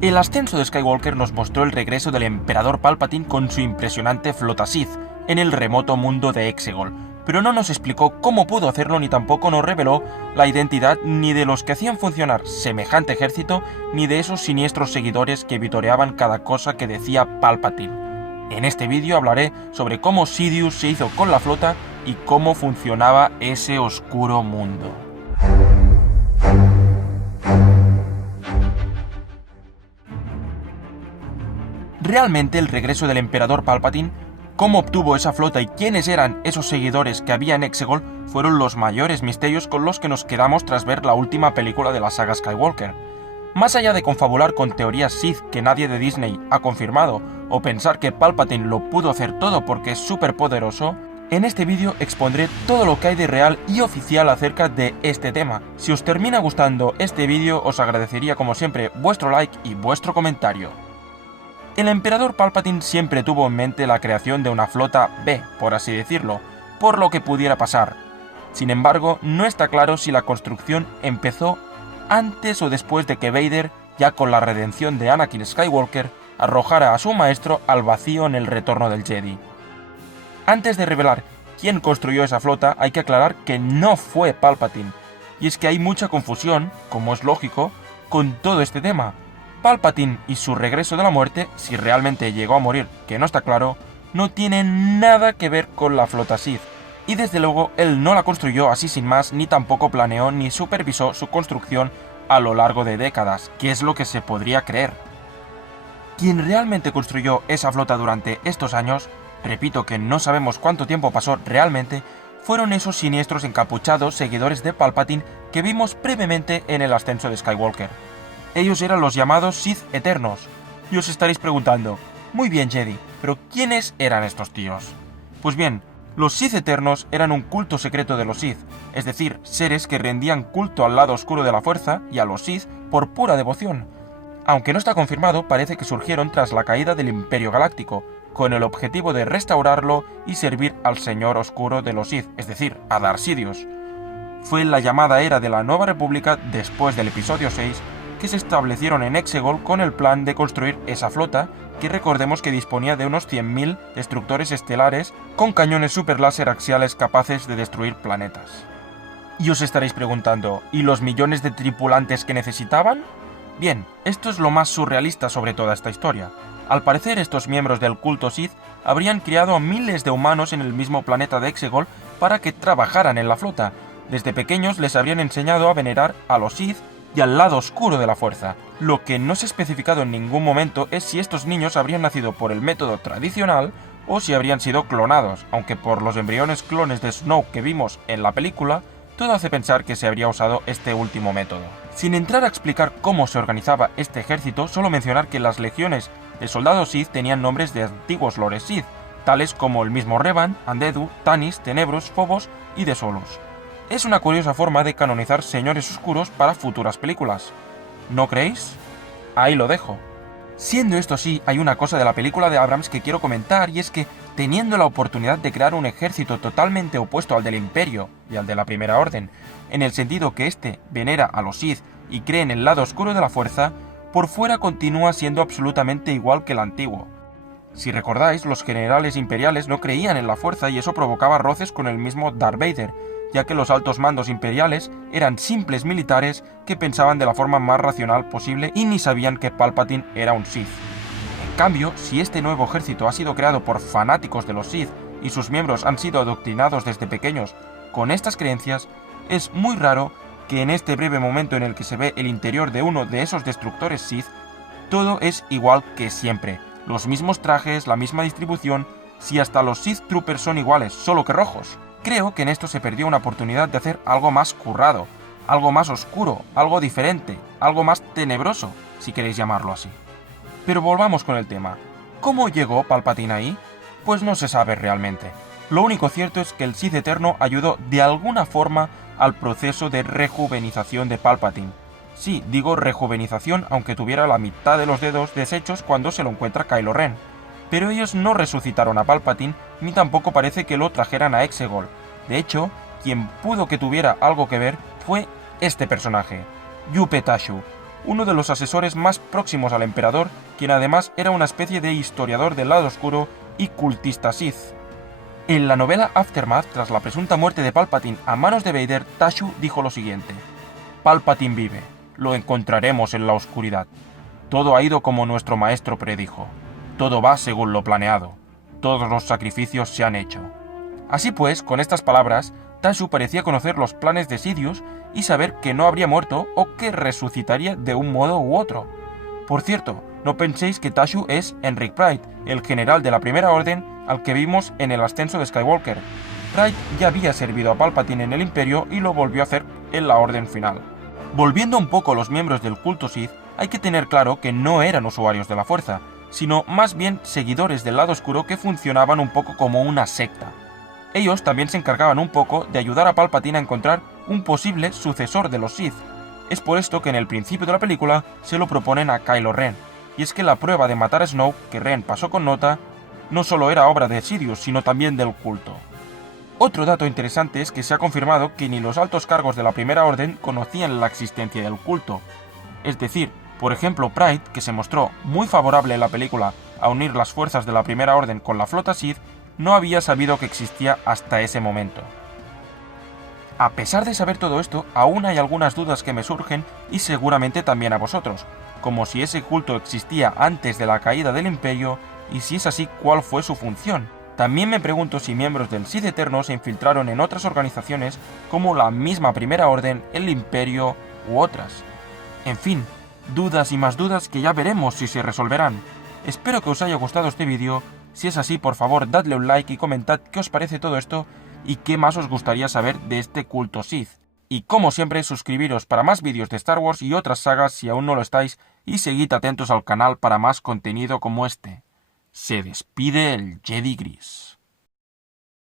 El ascenso de Skywalker nos mostró el regreso del Emperador Palpatine con su impresionante flota Sith en el remoto mundo de Exegol, pero no nos explicó cómo pudo hacerlo ni tampoco nos reveló la identidad ni de los que hacían funcionar semejante ejército ni de esos siniestros seguidores que vitoreaban cada cosa que decía Palpatine. En este vídeo hablaré sobre cómo Sidious se hizo con la flota y cómo funcionaba ese oscuro mundo. Realmente el regreso del Emperador Palpatine, cómo obtuvo esa flota y quiénes eran esos seguidores que había en Exegol fueron los mayores misterios con los que nos quedamos tras ver la última película de la saga Skywalker. Más allá de confabular con teorías Sith que nadie de Disney ha confirmado, o pensar que Palpatine lo pudo hacer todo porque es súper poderoso, en este vídeo expondré todo lo que hay de real y oficial acerca de este tema. Si os termina gustando este vídeo, os agradecería como siempre vuestro like y vuestro comentario. El Emperador Palpatine siempre tuvo en mente la creación de una flota B, por así decirlo, por lo que pudiera pasar. Sin embargo, no está claro si la construcción empezó antes o después de que Vader, ya con la redención de Anakin Skywalker, arrojara a su maestro al vacío en el retorno del Jedi. Antes de revelar quién construyó esa flota, hay que aclarar que no fue Palpatine, y es que hay mucha confusión, como es lógico, con todo este tema. Palpatine y su regreso de la muerte, si realmente llegó a morir, que no está claro, no tienen nada que ver con la flota Sith, y desde luego él no la construyó así sin más, ni tampoco planeó ni supervisó su construcción a lo largo de décadas, que es lo que se podría creer. Quien realmente construyó esa flota durante estos años, repito que no sabemos cuánto tiempo pasó realmente, fueron esos siniestros encapuchados seguidores de Palpatine que vimos brevemente en el ascenso de Skywalker. Ellos eran los llamados Sith Eternos, y os estaréis preguntando, muy bien Jedi, pero ¿quiénes eran estos tíos? Pues bien, los Sith Eternos eran un culto secreto de los Sith, es decir, seres que rendían culto al lado oscuro de la fuerza y a los Sith por pura devoción. Aunque no está confirmado, parece que surgieron tras la caída del Imperio Galáctico, con el objetivo de restaurarlo y servir al Señor Oscuro de los Sith, es decir, a Darth Sidious. Fue en la llamada era de la Nueva República, después del episodio 6, que se establecieron en Exegol con el plan de construir esa flota, que recordemos que disponía de unos 100.000 destructores estelares con cañones superláser axiales capaces de destruir planetas. Y os estaréis preguntando, ¿y los millones de tripulantes que necesitaban? Bien, esto es lo más surrealista sobre toda esta historia. Al parecer, estos miembros del culto Sith habrían criado a miles de humanos en el mismo planeta de Exegol para que trabajaran en la flota. Desde pequeños les habrían enseñado a venerar a los Sith y al lado oscuro de la fuerza. Lo que no se ha especificado en ningún momento es si estos niños habrían nacido por el método tradicional o si habrían sido clonados, aunque por los embriones clones de Snoke que vimos en la película, todo hace pensar que se habría usado este último método. Sin entrar a explicar cómo se organizaba este ejército, solo mencionar que las legiones de soldados Sith tenían nombres de antiguos lores Sith, tales como el mismo Revan, Andedu, Tanis, Tenebrous, Phobos y de Solus. Es una curiosa forma de canonizar señores oscuros para futuras películas. ¿No creéis? Ahí lo dejo. Siendo esto así, hay una cosa de la película de Abrams que quiero comentar, y es que, teniendo la oportunidad de crear un ejército totalmente opuesto al del Imperio y al de la Primera Orden, en el sentido que éste venera a los Sith y cree en el lado oscuro de la fuerza, por fuera continúa siendo absolutamente igual que el antiguo. Si recordáis, los generales imperiales no creían en la fuerza y eso provocaba roces con el mismo Darth Vader, ya que los altos mandos imperiales eran simples militares que pensaban de la forma más racional posible y ni sabían que Palpatine era un Sith. En cambio, si este nuevo ejército ha sido creado por fanáticos de los Sith y sus miembros han sido adoctrinados desde pequeños con estas creencias, es muy raro que en este breve momento en el que se ve el interior de uno de esos destructores Sith, todo es igual que siempre. Los mismos trajes, la misma distribución, si hasta los Sith Troopers son iguales, solo que rojos. Creo que en esto se perdió una oportunidad de hacer algo más currado, algo más oscuro, algo diferente, algo más tenebroso, si queréis llamarlo así. Pero volvamos con el tema. ¿Cómo llegó Palpatine ahí? Pues no se sabe realmente. Lo único cierto es que el Sith Eterno ayudó de alguna forma al proceso de rejuvenización de Palpatine. Sí, digo rejuvenización aunque tuviera la mitad de los dedos deshechos cuando se lo encuentra Kylo Ren. Pero ellos no resucitaron a Palpatine, ni tampoco parece que lo trajeran a Exegol. De hecho, quien pudo que tuviera algo que ver fue este personaje, Yupe Tashu, uno de los asesores más próximos al emperador, quien además era una especie de historiador del lado oscuro y cultista Sith. En la novela Aftermath, tras la presunta muerte de Palpatine a manos de Vader, Tashu dijo lo siguiente: Palpatine vive, lo encontraremos en la oscuridad. Todo ha ido como nuestro maestro predijo. Todo va según lo planeado. Todos los sacrificios se han hecho. Así pues, con estas palabras, Tashu parecía conocer los planes de Sidious y saber que no habría muerto o que resucitaría de un modo u otro. Por cierto, no penséis que Tashu es Enric Pryde, el general de la Primera Orden al que vimos en el ascenso de Skywalker. Pryde ya había servido a Palpatine en el Imperio y lo volvió a hacer en la Orden Final. Volviendo un poco a los miembros del culto Sith, hay que tener claro que no eran usuarios de la Fuerza, sino más bien seguidores del lado oscuro que funcionaban un poco como una secta. Ellos también se encargaban un poco de ayudar a Palpatine a encontrar un posible sucesor de los Sith. Es por esto que en el principio de la película se lo proponen a Kylo Ren, y es que la prueba de matar a Snoke que Ren pasó con nota no solo era obra de Sidious, sino también del culto. Otro dato interesante es que se ha confirmado que ni los altos cargos de la Primera Orden conocían la existencia del culto. Es decir, por ejemplo, Pryde, que se mostró muy favorable en la película a unir las fuerzas de la Primera Orden con la flota Sith, no había sabido que existía hasta ese momento. A pesar de saber todo esto, aún hay algunas dudas que me surgen y seguramente también a vosotros, como si ese culto existía antes de la caída del Imperio y si es así, ¿cuál fue su función? También me pregunto si miembros del Sith Eterno se infiltraron en otras organizaciones como la misma Primera Orden, el Imperio u otras. En fin, dudas y más dudas que ya veremos si se resolverán. Espero que os haya gustado este vídeo. Si es así, por favor, dadle un like y comentad qué os parece todo esto y qué más os gustaría saber de este culto Sith. Y como siempre, suscribiros para más vídeos de Star Wars y otras sagas si aún no lo estáis, y seguid atentos al canal para más contenido como este. Se despide el Jedi Gris.